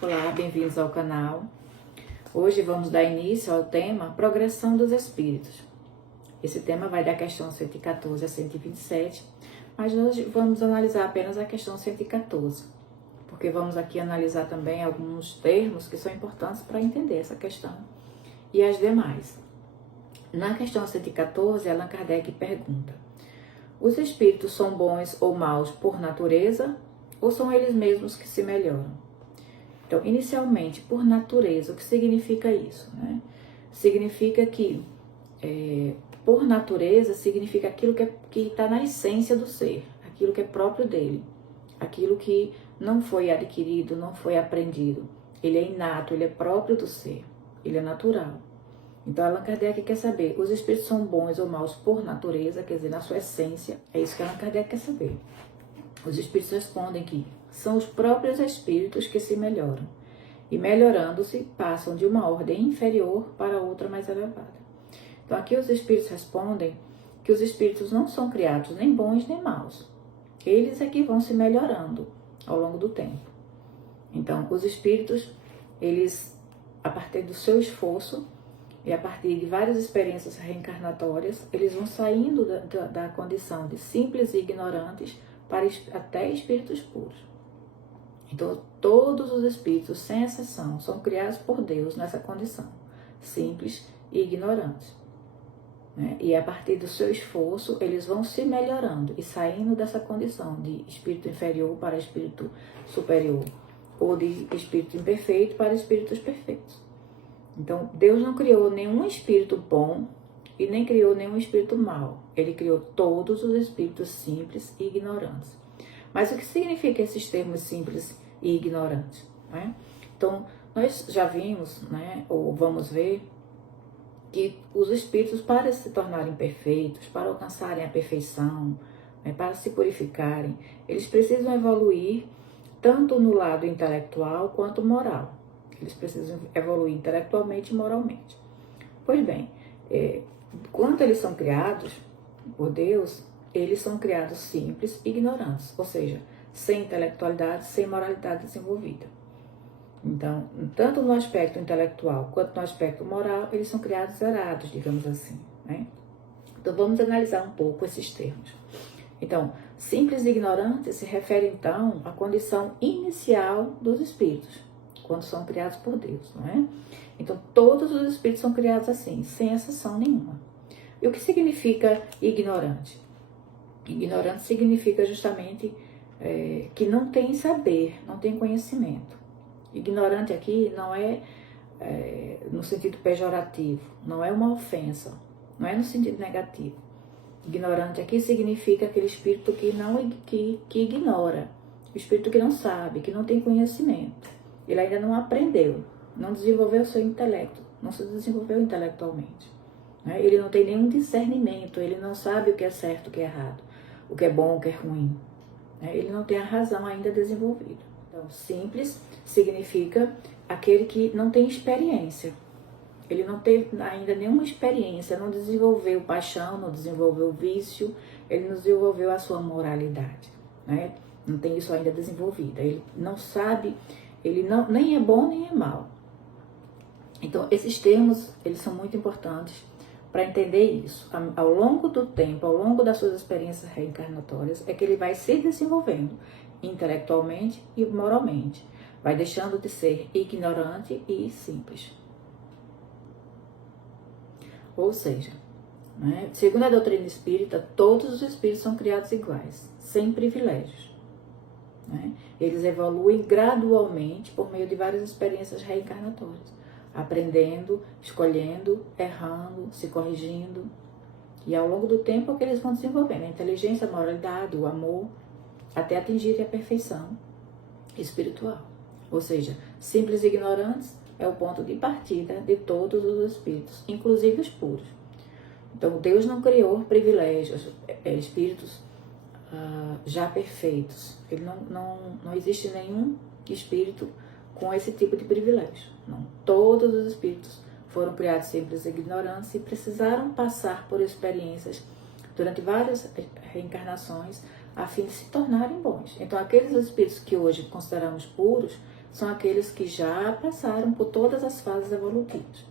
Olá, bem-vindos ao canal. Hoje vamos dar início ao tema Progressão dos Espíritos. Esse tema vai da questão 114 a 127, mas hoje vamos analisar apenas a questão 114, porque vamos aqui analisar também alguns termos que são importantes para entender essa questão e as demais. Na questão 114, Allan Kardec pergunta: os espíritos são bons ou maus por natureza ou são eles mesmos que se melhoram? Então, inicialmente, por natureza, o que significa isso? Significa que, por natureza, significa aquilo que está na essência do ser, aquilo que é próprio dele, aquilo que não foi adquirido, não foi aprendido. Ele é inato, ele é próprio do ser, ele é natural. Então, Allan Kardec quer saber, os espíritos são bons ou maus por natureza, quer dizer, na sua essência, é isso que Allan Kardec quer saber. Os espíritos respondem que são os próprios espíritos que se melhoram, e melhorando-se, passam de uma ordem inferior para outra mais elevada. Então aqui os espíritos respondem que os espíritos não são criados nem bons nem maus. Eles é que vão se melhorando ao longo do tempo. Então os espíritos, eles, a partir do seu esforço e a partir de várias experiências reencarnatórias, eles vão saindo da condição de simples e ignorantes para até espíritos puros. Então, todos os espíritos, sem exceção, são criados por Deus nessa condição, simples e ignorantes. E a partir do seu esforço, eles vão se melhorando e saindo dessa condição de espírito inferior para espírito superior, ou de espírito imperfeito para espíritos perfeitos. Então, Deus não criou nenhum espírito bom e nem criou nenhum espírito mau. Ele criou todos os espíritos simples e ignorantes. Mas o que significa esses termos simples e ignorantes? Então, nós já vimos, ou vamos ver, que os espíritos, para se tornarem perfeitos, para alcançarem a perfeição, para se purificarem, eles precisam evoluir tanto no lado intelectual quanto moral. Eles precisam evoluir intelectualmente e moralmente. Pois bem, quando eles são criados por Deus, eles são criados simples e ignorantes, ou seja, sem intelectualidade, sem moralidade desenvolvida. Então, tanto no aspecto intelectual quanto no aspecto moral, eles são criados zerados, digamos assim. Então, vamos analisar um pouco esses termos. Então, simples e ignorantes se refere, então, à condição inicial dos espíritos, quando são criados por Deus, Então, todos os espíritos são criados assim, sem exceção nenhuma. E o que significa ignorante? Ignorante significa justamente que não tem saber, não tem conhecimento. Ignorante aqui não é no sentido pejorativo, não é uma ofensa, não é no sentido negativo. Ignorante aqui significa aquele espírito que ignora, o espírito que não sabe, que não tem conhecimento. Ele ainda não aprendeu, não desenvolveu o seu intelecto, não se desenvolveu intelectualmente. Ele não tem nenhum discernimento, ele não sabe o que é certo, o que é errado, o que é bom, o que é ruim. Ele não tem a razão ainda desenvolvida. Então, simples significa aquele que não tem experiência. Ele não teve ainda nenhuma experiência, não desenvolveu paixão, não desenvolveu vício, ele não desenvolveu a sua moralidade. Não tem isso ainda desenvolvido. Ele não sabe, ele nem é bom nem é mau. Então, esses termos, eles são muito importantes para entender isso. Ao longo do tempo, ao longo das suas experiências reencarnatórias, é que ele vai se desenvolvendo intelectualmente e moralmente. Vai deixando de ser ignorante e simples. Ou seja, segundo a doutrina espírita, todos os espíritos são criados iguais, sem privilégios. Eles evoluem gradualmente por meio de várias experiências reencarnatórias, aprendendo, escolhendo, errando, se corrigindo. E ao longo do tempo é que eles vão desenvolvendo a inteligência, a moralidade, o amor, até atingirem a perfeição espiritual. Ou seja, simples e ignorantes é o ponto de partida de todos os espíritos, inclusive os puros. Então, Deus não criou privilégios, espíritos já perfeitos. Ele não existe nenhum espírito com esse tipo de privilégio. Não. Todos os espíritos foram criados simples e ignorantes e precisaram passar por experiências durante várias reencarnações a fim de se tornarem bons. Então, aqueles espíritos que hoje consideramos puros são aqueles que já passaram por todas as fases evolutivas.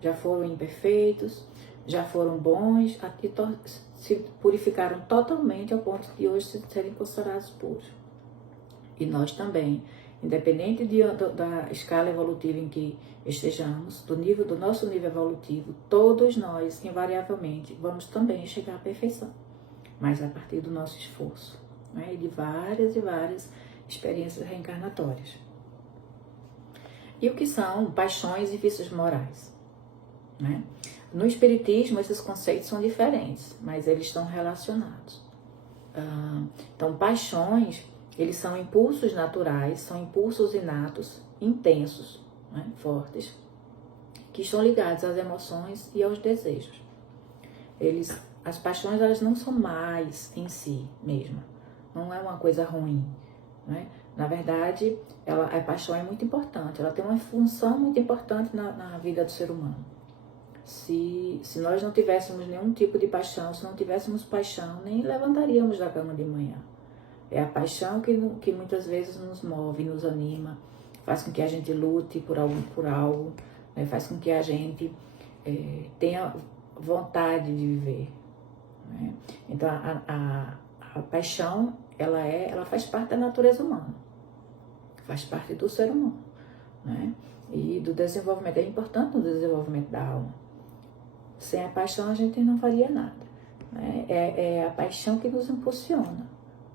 Já foram imperfeitos, já foram bons, aqui se purificaram totalmente ao ponto de hoje serem considerados puros. E nós também, independente da escala evolutiva em que estejamos, do nosso nível evolutivo, todos nós, invariavelmente, vamos também chegar à perfeição, mas a partir do nosso esforço, né? E de várias e várias experiências reencarnatórias. E o que são paixões e vícios morais, né? No Espiritismo, esses conceitos são diferentes, mas eles estão relacionados. Então, paixões, eles são impulsos naturais, são impulsos inatos, intensos, né? Fortes, que estão ligados às emoções e aos desejos. As paixões, elas não são más em si mesma, não é uma coisa ruim, né? Na verdade, a paixão é muito importante, ela tem uma função muito importante na vida do ser humano. Se nós não tivéssemos nenhum tipo de paixão, se não tivéssemos paixão, nem levantaríamos da cama de manhã. É a paixão que muitas vezes nos move, nos anima, faz com que a gente lute por algo, né? Faz com que a gente tenha vontade de viver, né? Então, a paixão, ela faz parte da natureza humana, faz parte do ser humano, né? E do desenvolvimento, é importante no desenvolvimento da alma. Sem a paixão a gente não faria nada, né? É a paixão que nos impulsiona,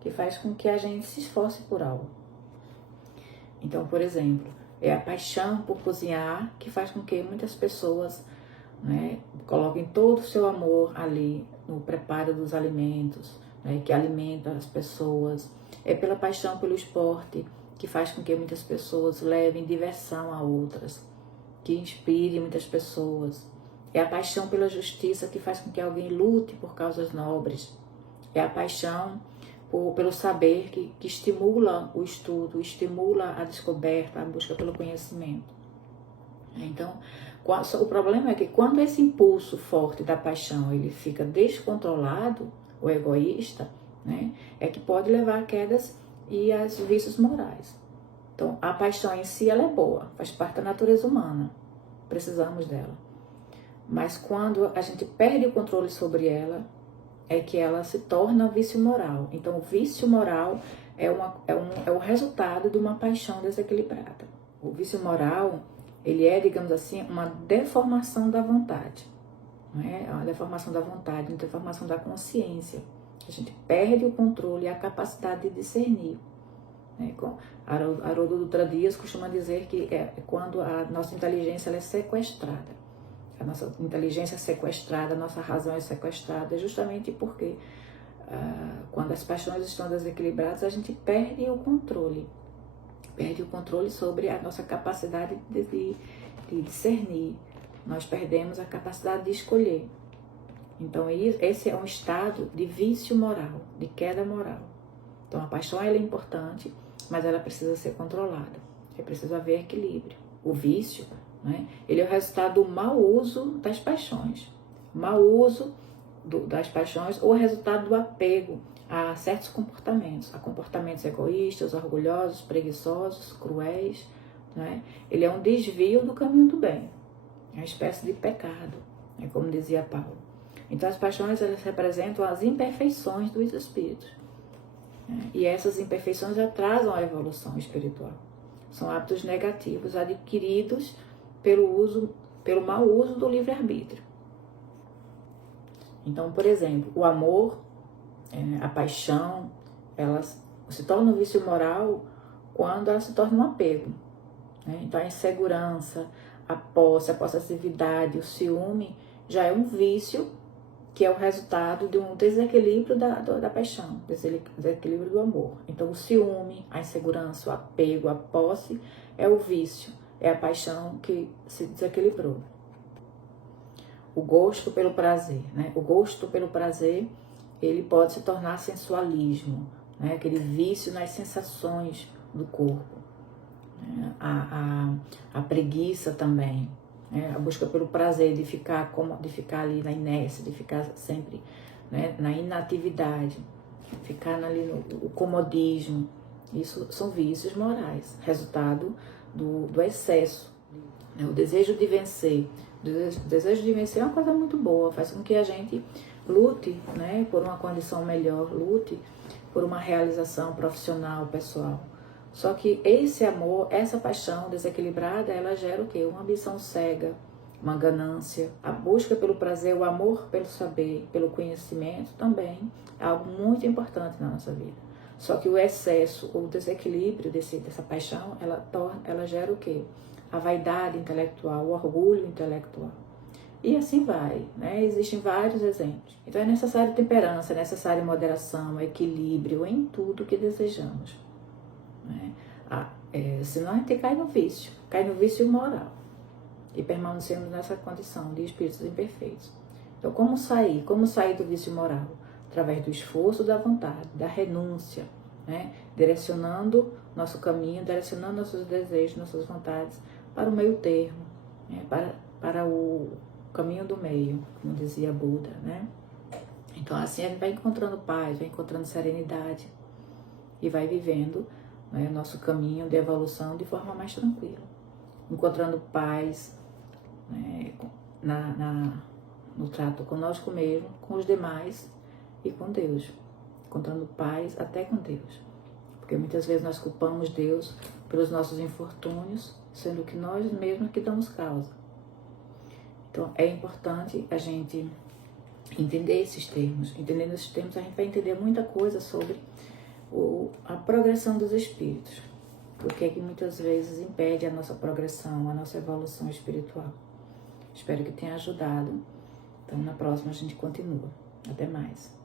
que faz com que a gente se esforce por algo. Então, por exemplo, é a paixão por cozinhar que faz com que muitas pessoas, né, coloquem todo o seu amor ali no preparo dos alimentos, né, que alimenta as pessoas. É pela paixão pelo esporte que faz com que muitas pessoas levem diversão a outras, que inspire muitas pessoas. É a paixão pela justiça que faz com que alguém lute por causas nobres. É a paixão pelo saber que estimula o estudo, estimula a descoberta, a busca pelo conhecimento. Então, o problema é que quando esse impulso forte da paixão ele fica descontrolado, o egoísta, né, é que pode levar a quedas e a vícios morais. Então, a paixão em si ela é boa, faz parte da natureza humana, precisamos dela. Mas quando a gente perde o controle sobre ela, é que ela se torna vício moral. Então, o vício moral é o resultado de uma paixão desequilibrada. O vício moral, ele é, digamos assim, uma deformação da vontade. Não é? É uma deformação da vontade, uma deformação da consciência. A gente perde o controle e a capacidade de discernir. Né? Haroldo Dutra Dias costuma dizer que é quando a nossa inteligência ela é sequestrada. A nossa inteligência é sequestrada, a nossa razão é sequestrada, justamente porque quando as paixões estão desequilibradas, a gente perde o controle sobre a nossa capacidade de discernir, nós perdemos a capacidade de escolher. Então, esse é um estado de vício moral, de queda moral. Então, a paixão ela é importante, mas ela precisa ser controlada, é preciso haver equilíbrio. O vício, né, ele é o resultado do mau uso das paixões. Mau uso das paixões ou o resultado do apego a certos comportamentos, a comportamentos egoístas, orgulhosos, preguiçosos, cruéis, né? Ele é um desvio do caminho do bem, é uma espécie de pecado, né, como dizia Paulo. Então as paixões elas representam as imperfeições dos espíritos, né? E essas imperfeições atrasam a evolução espiritual. São hábitos negativos adquiridos pelo mau uso do livre-arbítrio. Então, por exemplo, o amor, a paixão, elas se tornam um vício moral quando ela se torna um apego, né? Então, a insegurança, a possessividade, o ciúme já é um vício que é o resultado de um desequilíbrio da paixão, desequilíbrio do amor. Então, o ciúme, a insegurança, o apego, a posse é o vício, é a paixão que se desequilibrou. O gosto pelo prazer, né? O gosto pelo prazer, ele pode se tornar sensualismo, né? Aquele vício nas sensações do corpo, né? A preguiça também, né? A busca pelo prazer de ficar ali na inércia, de ficar sempre, né, na inatividade, ficar ali no comodismo, Isso são vícios morais, resultado do excesso. O desejo de vencer. O desejo de vencer é uma coisa muito boa, faz com que a gente lute, né, por uma condição melhor, lute por uma realização profissional, pessoal. Só que esse amor, essa paixão desequilibrada, ela gera o quê? Uma ambição cega, uma ganância, a busca pelo prazer, o amor pelo saber, pelo conhecimento também é algo muito importante na nossa vida. Só que o excesso, o desequilíbrio dessa paixão, ela gera o quê? A vaidade intelectual, o orgulho intelectual. E assim vai, né? Existem vários exemplos. Então é necessário temperança, é necessário moderação, equilíbrio em tudo que desejamos. Né? Senão a gente cai no vício moral. E permanecemos nessa condição de espíritos imperfeitos. Então como sair? Como sair do vício moral? Através do esforço da vontade, da renúncia, né? Direcionando nosso caminho, direcionando nossos desejos, nossas vontades para o meio termo, né? para o caminho do meio, como dizia Buda, né? Então assim a gente vai encontrando paz, vai encontrando serenidade e vai vivendo, né, nosso caminho de evolução de forma mais tranquila, encontrando paz, né, no trato conosco mesmo, com os demais e com Deus, encontrando paz até com Deus, porque muitas vezes nós culpamos Deus pelos nossos infortúnios, sendo que nós mesmos que damos causa. Então é importante a gente entender esses termos. Entendendo esses termos, a gente vai entender muita coisa sobre a progressão dos espíritos. Porque é que muitas vezes impede a nossa progressão, a nossa evolução espiritual. Espero que tenha ajudado. Então na próxima a gente continua. Até mais.